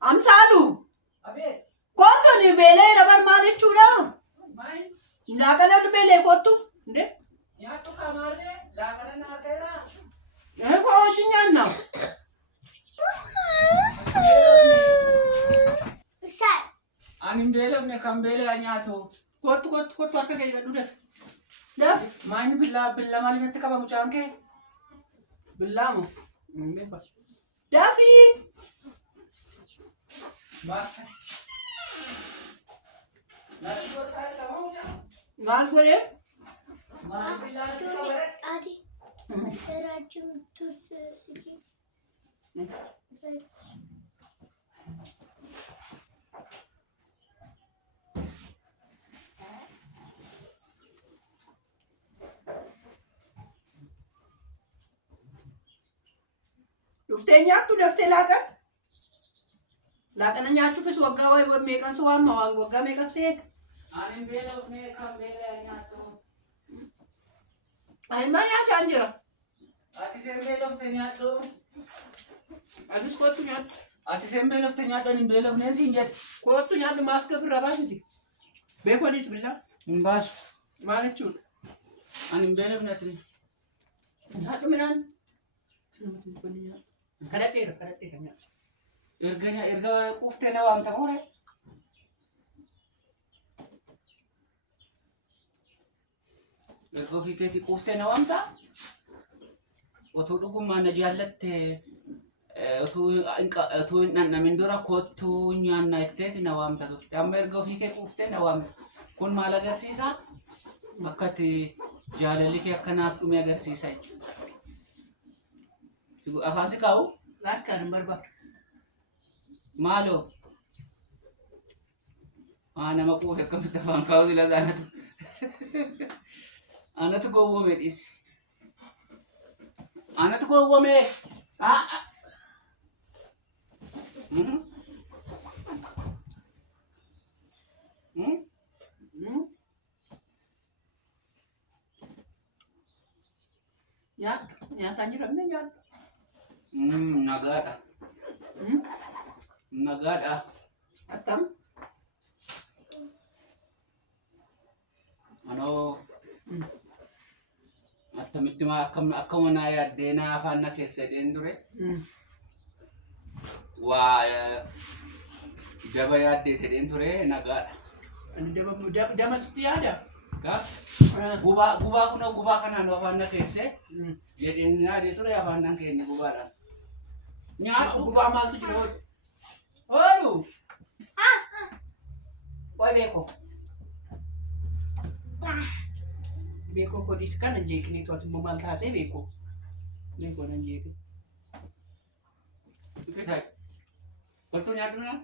Amsalu. Kotu ni bele rabar mali chura. Lakana ni bele kotu. Ne? Ya tu kamare lakana na kera. Ko jinyana. Sir. Anim bele ne kam bele anyato. Kotu arka gaya dudef. Def. Mine billa mali mette kaba muchanke. Billamu. Dafi. Basta. Nasi sai kama mucha. Ngal bole. Mali billa ne kabare. Adi. Eracım tuzlu sıcak. Duftenya tu dafte lakan. Lakan nya tu fis wagga way mekan suam mawang wagga mekan sek. Anim bele ne kam bele anyato. Ay maya janjira. Ati sembele of tenyato. Agus kotu nya. Ati sembele of tenyato anim bele of ne sinjet. Kotu nya du mask fi rabasiti. Be ko dis billah. Bas. Mane chul. Anim bele of netri. Nya du minan. Kalatira nya. Erga kufte na wam tamore. Erga fiketi kufte na wamta. Oto dhugummaa na jaallatte otuu namin dura kottuu nyaanna jetteeti na waamta turte. Amma erga ofii kee quuftee na waamta. Kun maal agarsiisa? Akka ati jaalalli kee akkanaaf dhume agarsiisa jechuudha. Afaan si kaa'u? Lakkaan barbaadu. Maaloo? Nama quufe akkamitti afaan kaa'u sila zaanatu. Anatu gowwoome dhiisi. Anatu gowwoome. Nyaata jiramne nyaata. Nagaadha. Nagaadha. Akkam? Anoo attamitti akkama naa yaaddee naa afaan na keessa dheen dure. Waa daba yaaddee tedheen ture nagaadha. Dama sitti yaada? Gubaa kunoo gubaa kanaan afaan na keesse jedheen yaadee ture afaan nan keenya gubaadhaan. Nyaata gubaa maaltu jira hoodhu? Hoodhu! Qoy beeko. Beeko kodhiis kana jeeqnee to'atu immoo maal taatee beeko? Beeko nan jeeqne. Koltuu nyaadhu minaa?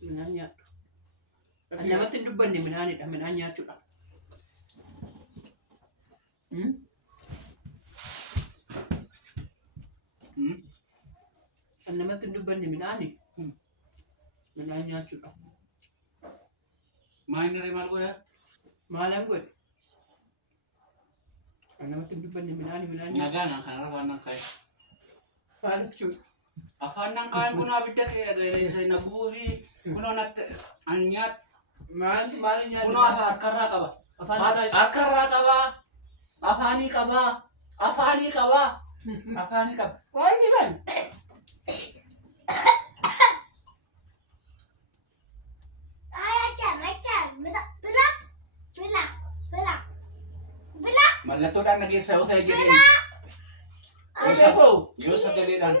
Minaan nyaadhu. Namatti hin dubbanne minaanidha. Minaan nyaachuudha. Namatti hin dubbanne minaani. Minaan nyaachuudha. Maayiniree maal godhaa? Maalaan godhe? Namatti hin dubbanne minaani minaan nyaatu. Nagaan kan afaan nan kaa'e. Maal jechuudha? Afaan nan kaa'e kunoo abidda na gubuu fi kunoo natti an nyaadhu. Maal nyaatu? Kunoo harkarraa qaba. Harkarraa qaba. Afaanii qaba. Afaanii qaba. Afaanii qaba. Waan jiran? Mallattoodhaan nageessaa yoo ta'e jedheen. Yoo sagaleedhaan.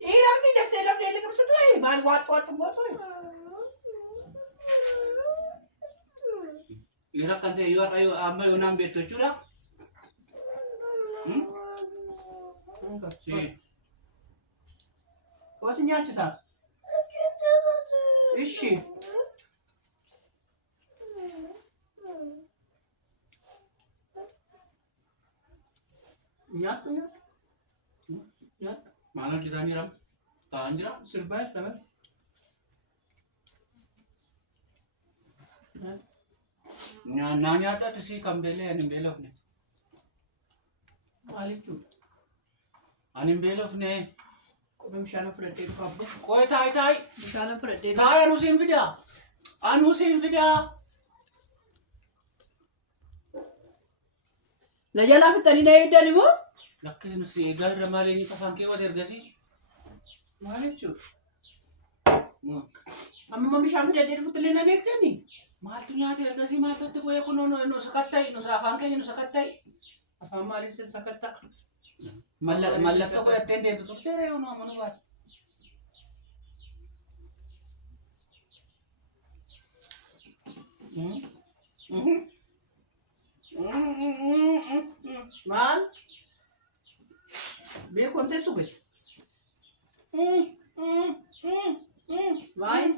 Dhiiramti daftee lafdee liqimsa ture. Maal waaxu immoo ture? Dhiira kan ta'e yoo har'a amma yoo naan beektu jechuudha. Kosi nyaachisaa? Ishi. Nyaatu. Maal hojjetaan jira? Taa'an jira? Sirbaa sababa. Naan nyaadhaa tisii kan beelee ani hin beelofne. Maaliif jechuudha? Ani hin beelofne. Kophee bishaan fudhadhee dhufa abbo. Qoy taa'e. Bishaan fudhadhee dhufa. Taa'e anu siin fidaa. Anu siin fidaa. Na jalaa fixanii na eegdan immoo? Lakkee nuti eegaa irra maal eenyu qofaan kee wata ergasii? Maaliif jechuudha? Amma bishaan fudhadhee dhufutti illee na eegdanii? Maaltu nyaata ergasii maaltu qoyee kun nu sakatta'i nu afaan keenya nu sakatta'i. Afaan maaliif sin sakatta'a? Mallattoo godhattee deebitu turtee reewu nu amanuu baate. Maal? Beekoon teessu gadi. Maal?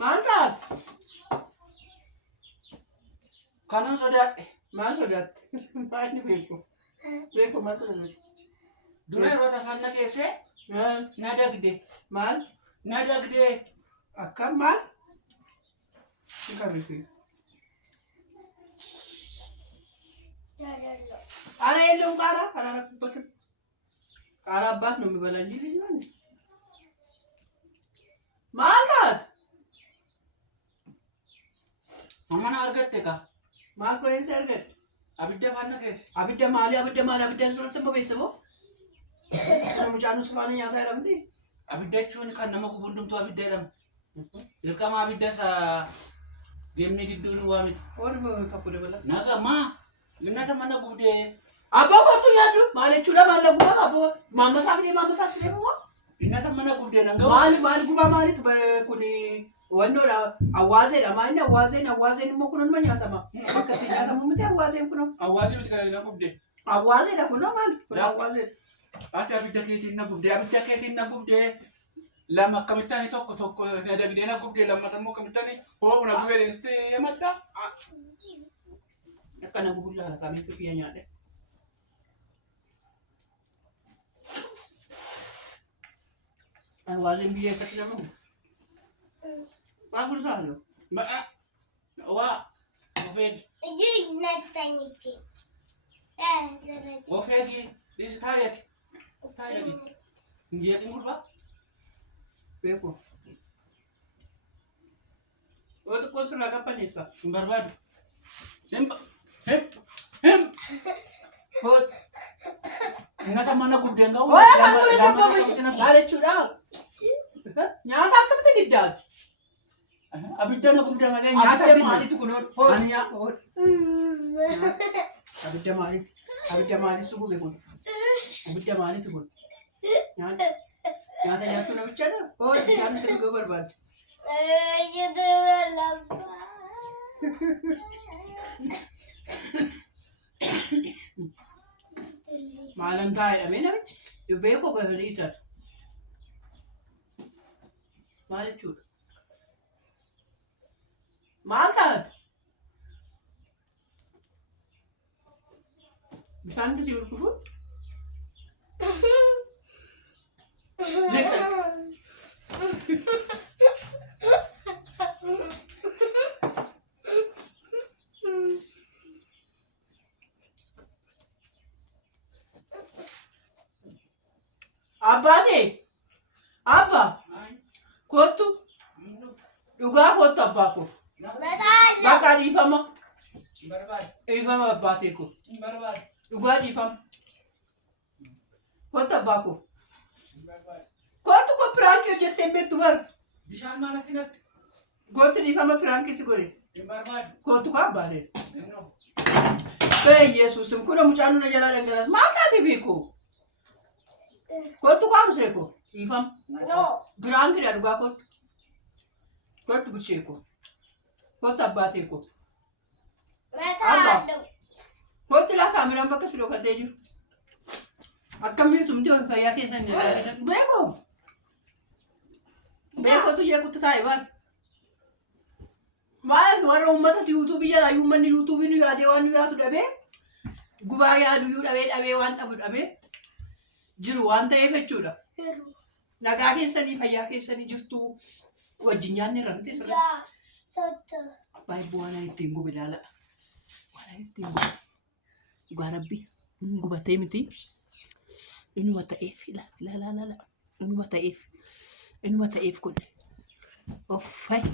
Maal taate? Kanan sodaadhe. Maal sodaatte? Maal ni beeku? Beeku maal sodaate? Dura yeroo afaan na keessee na dagde. Maal? Na dagde. Akkam maal? Ikabiki. Ara የለውም ቃራ አላረኩበትም። ቃራ አባት ነው የሚበላ እንጂ ልጅ ማለት ማለት አማና አርገት ካ ማኮሬንስ አርገት አብደ ፋና ከስ አብደ ማሊ አብደ ዝርት በቤሰቦ ነው ሙጫኑ ስፋነ ያታ ያረምቲ አብደቹን ከነመ ኩቡንዱምቱ አብደ ደም ይርቀማ አብደሳ የሚግዱን ዋሚ ወርብ ከፉደ በላ ነገማ ግናተ ማና ጉብዴ አባ ወጡ ያዱ ማለቹ ለማለጉባ አቦ ማመሳብኔ ማመሳስለሙ ግናተ ማና ጉብዴ ነንገ ማል ጉባ ማለት በኩኒ ወኖራ አዋዜ ለማይና አዋዜን ሞኩን ማኛተማ ከከተኛ ተሙምት አዋዜን ኩኖ አዋዜ ብትከራይና ጉብዴ አዋዜ ለኩኖ ማል አዋዜ አታ ቢደከቲና ጉብዴ lama kamitani tokko na dagdena gubde lama tammo kamitani ho una gubere este yamada akkana gubulla kami piya nyaade an wazin biye katlamu bagus salo ma wa ofeg Natanichi. ofegi dis tayet ngiye ngurba beko Oto kosra kapanisa barbado hem hot ngata mana gubde ngaw Wala man bare chura nyaata akkamte diddaat abidda na gubde ngaw nyaata maalitu kuno aniya abidda maalitu gube kun abidda maalitu kun nyaata nyaatu na bichaadha hot nyaata tan go barbaad maalan taa'edhame namichi dubbee koo gahanii isaati maal jechuudha maal taate bishaanti si urgufu Abbate abba kottu dhugaa kottu abbaa ko bakka dhiifama abbate ko dhugaa dhiifama kottu abbaa ko kottu ko piraanki hojjettee beektu bar bishaan maalatti natti kottu dhiifama piraanki si godhe kottu ko abbaate Yesuusim kuna mucaanu na jalaa dhangalaas maal taate beeku Kottu kaamseeko dhiifam biraankiidha dhugaa kottu kottu bucheeko kottu abbaateeko kottu laa kaameraan bakka si dhokatee jiru akkamiin tumti ol fayyaa keessan beekootu jeekutti taa'e baal maaliif warra uummatatti yuutuubii jalaa uummanni yuutuubii nu yaadee waan nu yaadu dhabee gubaa yaadu yuu dhabee waan dhabu dhabee jiru waan ta'eef jechuudha. Jiru. Nagaa keessanii fayyaa keessanii jirtu wajjin nyaanni ramte sirriitti. Yaa. Toto. Baay'ee bu'aan ittiin gube ilaala. Waan ittiin gube. Dhugaa rabbi gubatee miti. Inuma ta'eef ilaala. Inuma ta'eef kun. Of fayi.